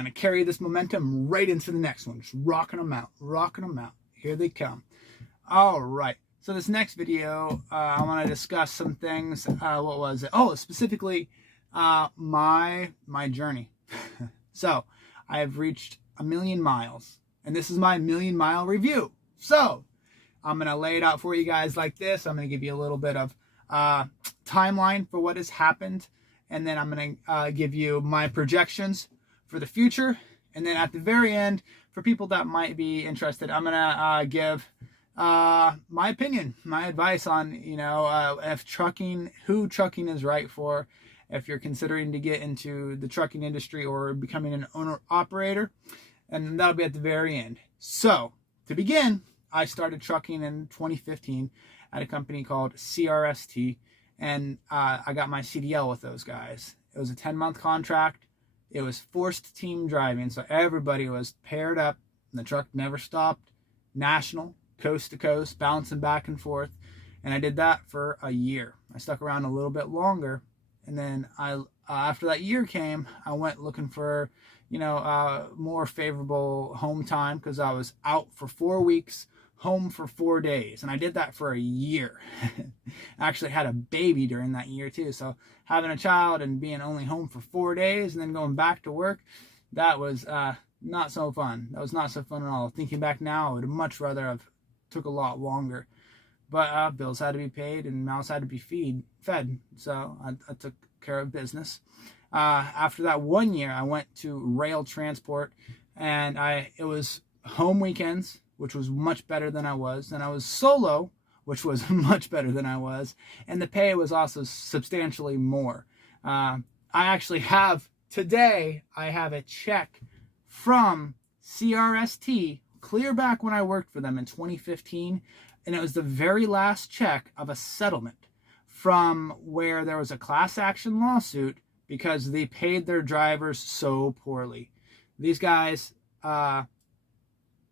going to carry this momentum right into the next one. Just rocking them out, rocking them out. Here they come. All right. So this next video, I want to discuss some things. What was it? Oh, specifically my journey. So I have reached 1,000,000 miles, and this is my 1,000,000 mile review. So I'm going to lay it out for you guys like this. I'm going to give you a little bit of timeline for what has happened, and then I'm going to give you my projections for the future. And then at the very end, for people that might be interested, I'm going to give my opinion, my advice on, if who trucking is right for, if you're considering to get into the trucking industry or becoming an owner operator, and that'll be at the very end. So to begin, I started trucking in 2015 at a company called CRST, and I got my CDL with those guys. It was a 10-month contract. It was forced team driving, so everybody was paired up, and the truck never stopped. National, coast to coast, bouncing back and forth, and I did that for a year. I stuck around a little bit longer, and then after that year came, I went looking for more favorable home time, because I was out for 4 weeks, home for 4 days, and I did that for a year. I actually had a baby during that year too, so having a child and being only home for 4 days and then going back to work, that was not so fun. That was not so fun at all. Thinking back now, I would much rather have took a lot longer, but bills had to be paid and mouths had to be fed, so I took care of business. After that 1 year, I went to Roehl transport, and it was home weekends, which was much better than I was, and I was solo, which was much better than I was, and the pay was also substantially more. I actually have today, I have a check from CRST clear back when I worked for them in 2015, and it was the very last check of a settlement from where there was a class action lawsuit because they paid their drivers so poorly. These guys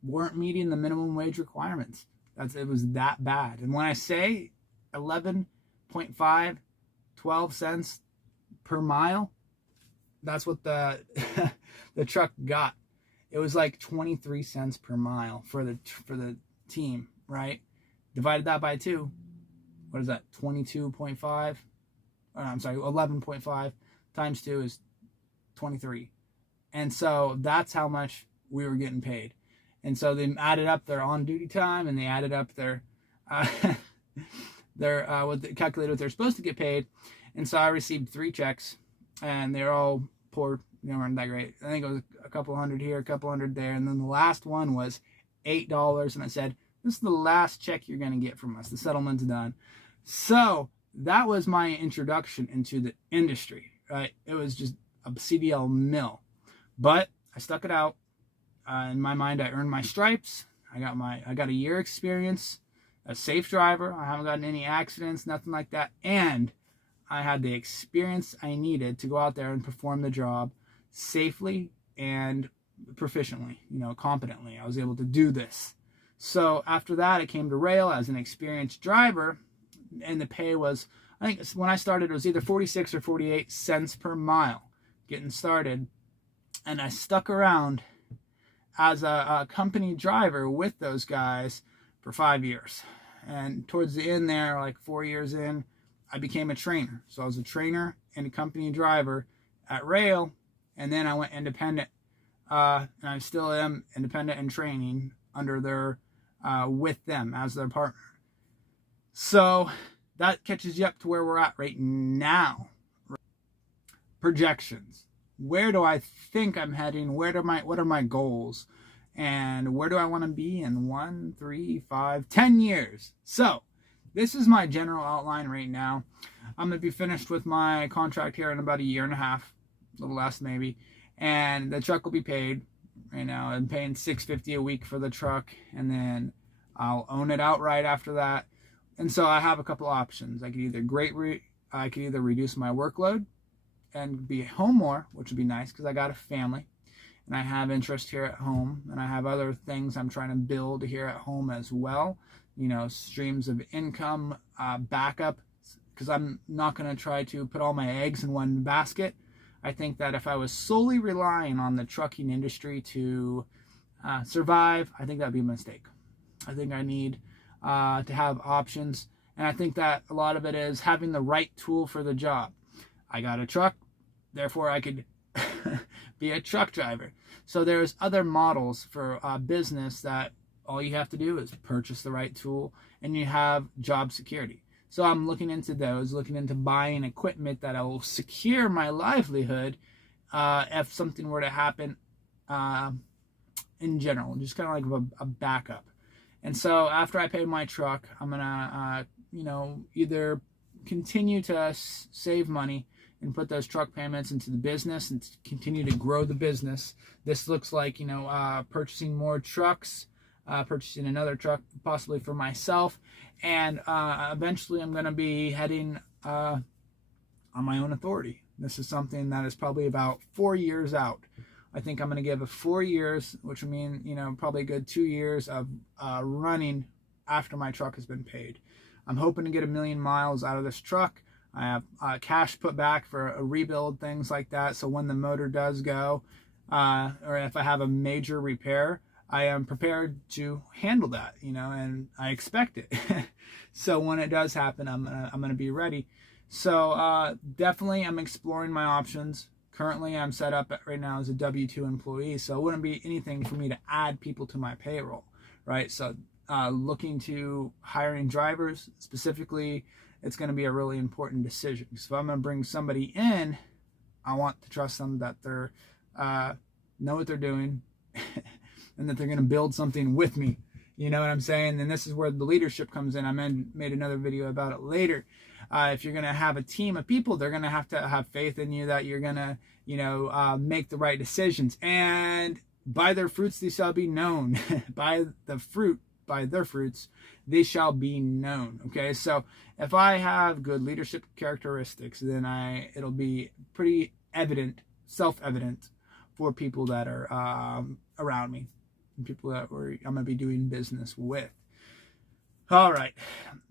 weren't meeting the minimum wage requirements. It was that bad. And when I say 11.5, 12 cents per mile, that's what the the truck got. It was like 23 cents per mile for the team, right? Divided that by 2. What is that? 22.5? I'm sorry, 11.5 times 2 is 23. And so that's how much we were getting paid. And so they added up their on-duty time, and they added up their what they calculated what they're supposed to get paid. And so I received 3 checks, and they're all poor. They weren't that great. I think it was a couple hundred here, a couple hundred there, and then the last one was $8, and I said, "This is the last check you're going to get from us. The settlement's done." So that was my introduction into the industry. Right? It was just a CDL mill, but I stuck it out. In my mind, I earned my stripes. I got a year experience, a safe driver. I haven't gotten any accidents, nothing like that, and I had the experience I needed to go out there and perform the job safely and proficiently, competently. I was able to do this. So after that, I came to Roehl as an experienced driver, and the pay was, I think when I started, it was either 46 or 48 cents per mile getting started. And I stuck around as a company driver with those guys for 5 years. And towards the end there, like 4 years in, I became a trainer. So I was a trainer and a company driver at Roehl, and then I went independent. And I still am independent and training under their, with them as their partner. So that catches you up to where we're at right now. Projections. Where do I think I'm heading? What are my goals? And where do I want to be in 1, 3, 5, 10 years? So this is my general outline right now. I'm going to be finished with my contract here in about a year and a half, a little less maybe. And the truck will be paid. Right now I'm paying $650 a week for the truck, and then I'll own it outright after that. And so I have a couple options. I could either reduce my workload and be home more, which would be nice because I got a family and I have interest here at home, and I have other things I'm trying to build here at home as well. Streams of income, backup, because I'm not going to try to put all my eggs in one basket. I think that if I was solely relying on the trucking industry to survive, I think that'd be a mistake. I think I need to have options, and I think that a lot of it is having the right tool for the job. I got a truck, therefore I could be a truck driver. So there's other models for business that all you have to do is purchase the right tool and you have job security. So I'm looking into those, looking into buying equipment that will secure my livelihood if something were to happen in general, just kind of like a backup. And so after I pay my truck, I'm gonna, either continue to save money and put those truck payments into the business and continue to grow the business. This looks like, purchasing more trucks, purchasing another truck possibly for myself, and eventually I'm going to be heading on my own authority. This is something that is probably about 4 years out. I think I'm going to give it 4 years, which will mean, probably a good 2 years of running after my truck has been paid. I'm hoping to get 1 million miles out of this truck. I have cash put back for a rebuild, things like that. So when the motor does go, or if I have a major repair, I am prepared to handle that, and I expect it. So when it does happen, I'm gonna be ready. So definitely I'm exploring my options. Currently I'm set up right now as a W-2 employee, so it wouldn't be anything for me to add people to my payroll, right? So looking to hiring drivers specifically, it's going to be a really important decision. So if I'm going to bring somebody in, I want to trust them that they're know what they're doing and that they're going to build something with me. You know what I'm saying? And this is where the leadership comes in. I made another video about it later. If you're going to have a team of people, they're going to have faith in you that you're going to, make the right decisions. And by their fruits, they shall be known. By their fruits, they shall be known. Okay, so if I have good leadership characteristics, then it'll be pretty evident, self-evident for people that are around me, and people that I'm going to be doing business with. All right,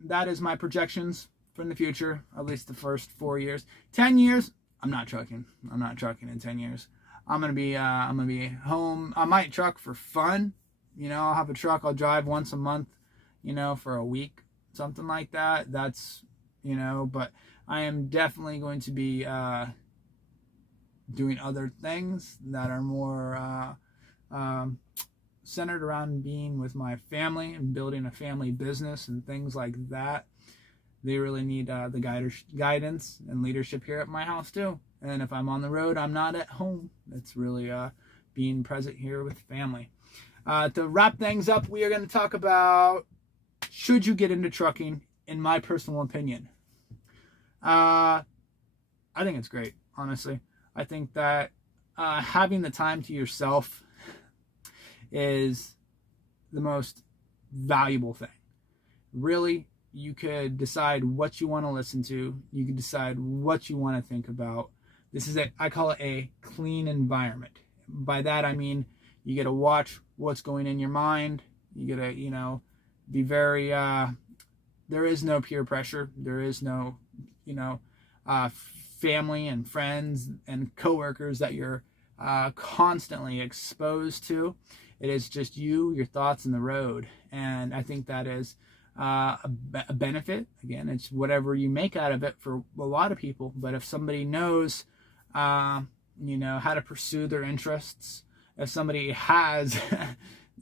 that is my projections from the future, at least the first 4 years. 10 years, I'm not trucking. I'm not trucking in 10 years. I'm gonna be home. I might truck for fun. I'll have a truck I'll drive once a month, for a week, something like that. That's, but I am definitely going to be doing other things that are more centered around being with my family and building a family business and things like that. They really need the guidance and leadership here at my house too. And if I'm on the road, I'm not at home. It's really being present here with family. To wrap things up, we are going to talk about, should you get into trucking, in my personal opinion. I think it's great, honestly. I think that having the time to yourself is the most valuable thing. Really, you could decide what you want to listen to. You can decide what you want to think about. This is I call it a clean environment. By that, I mean, you get to watch what's going in your mind. You get to, be very, there is no peer pressure. There is no, family and friends and coworkers that you're constantly exposed to. It is just you, your thoughts, and the road. And I think that is a benefit. Again, it's whatever you make out of it for a lot of people. But if somebody knows, how to pursue their interests, if somebody has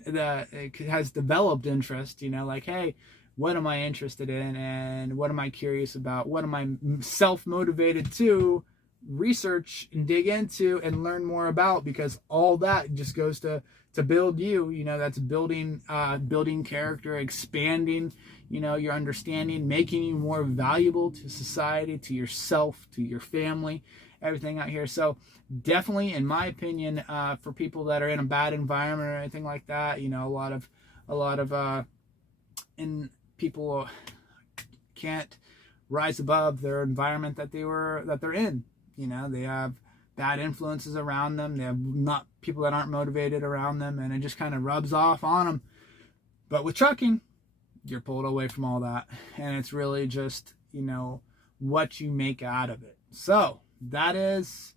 has developed interest, like, hey, what am I interested in, and what am I curious about? What am I self-motivated to research and dig into and learn more about? Because all that just goes to build you. That's building character, expanding, your understanding, making you more valuable to society, to yourself, to your family, everything out here. So definitely, in my opinion, for people that are in a bad environment or anything like that, a lot of people can't rise above their environment that they're in. They have bad influences around them. They have not people that aren't motivated around them, and it just kind of rubs off on them. But with trucking, you're pulled away from all that, and it's really just what you make out of it. So that is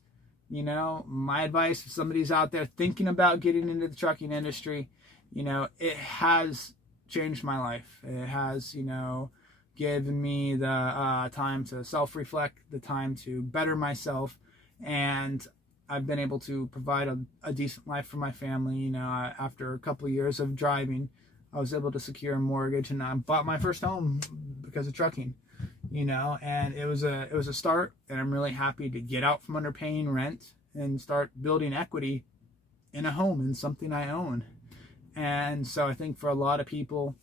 You know, my advice, if somebody's out there thinking about getting into the trucking industry, you know, it has changed my life. It has, you know, given me the time to self-reflect, the time to better myself, and I've been able to provide a decent life for my family. You know, after a couple of years of driving, I was able to secure a mortgage, and I bought my first home because of trucking. You know, and it was a start, and I'm really happy to get out from under paying rent and start building equity in a home, in something I own. And so I think for a lot of people,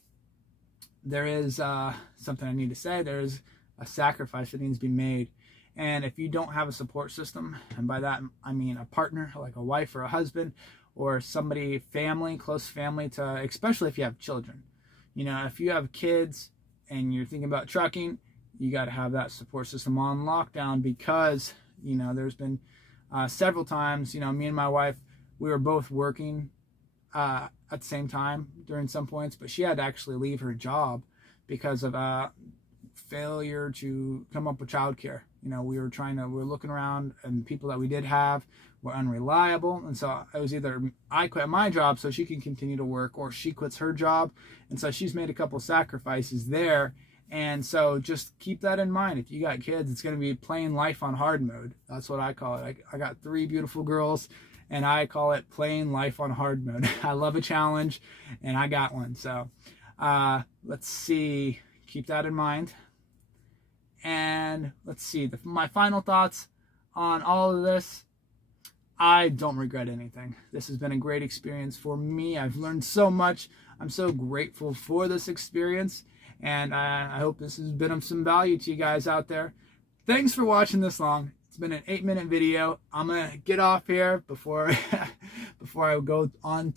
there is something I need to say. There is a sacrifice that needs to be made. And if you don't have a support system, and by that I mean a partner, like a wife or a husband, or somebody, family, close family, to, especially if you have children. You know, if you have kids and you're thinking about trucking, you got to have that support system on lockdown, because, you know, there's been several times, you know, me and my wife, we were both working at the same time during some points, but she had to actually leave her job because of failure to come up with childcare. You know, we were looking around, and people that we did have were unreliable, and so it was either I quit my job so she can continue to work, or she quits her job, and so she's made a couple sacrifices there. And so just keep that in mind. If you got kids, it's going to be playing life on hard mode. That's what I call it. I got 3 beautiful girls, and I call it playing life on hard mode. I love a challenge, and I got one. So let's see. Keep that in mind. And let's see. My final thoughts on all of this. I don't regret anything. This has been a great experience for me. I've learned so much. I'm so grateful for this experience. And I hope this has been of some value to you guys out there. Thanks for watching this long. It's been an 8-minute video. I'm going to get off here before I go on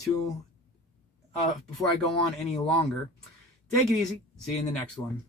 any longer. Take it easy. See you in the next one.